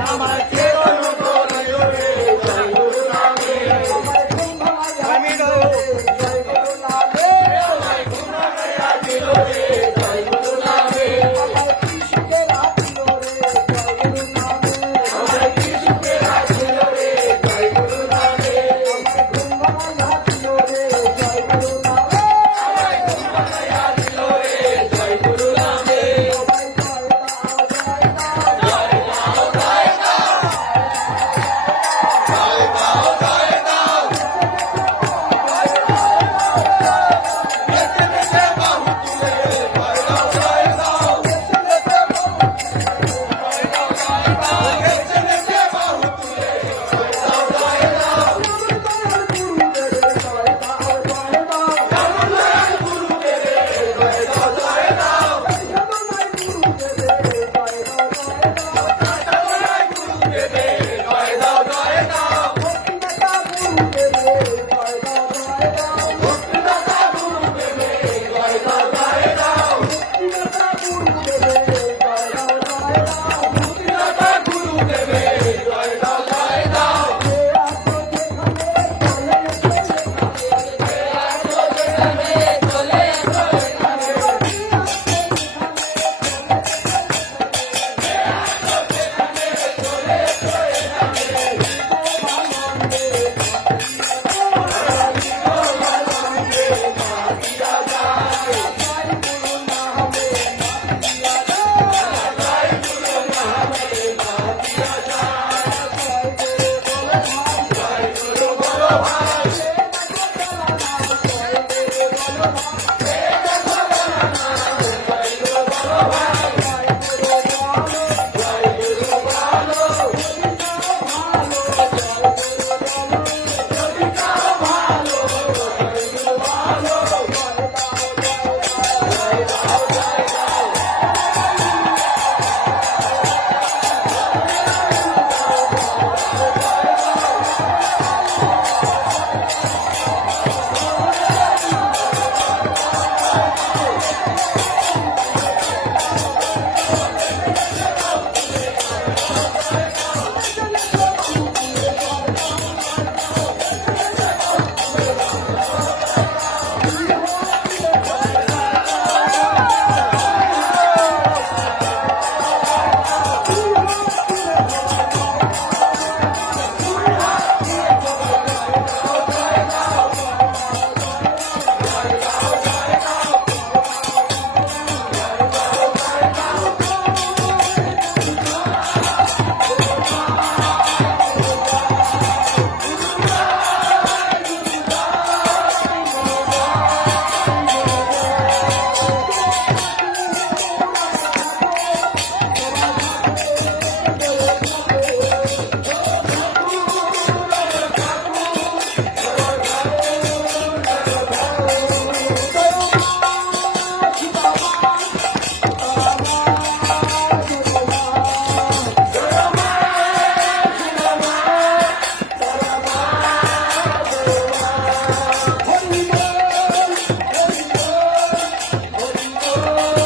Come on, come on. Oh.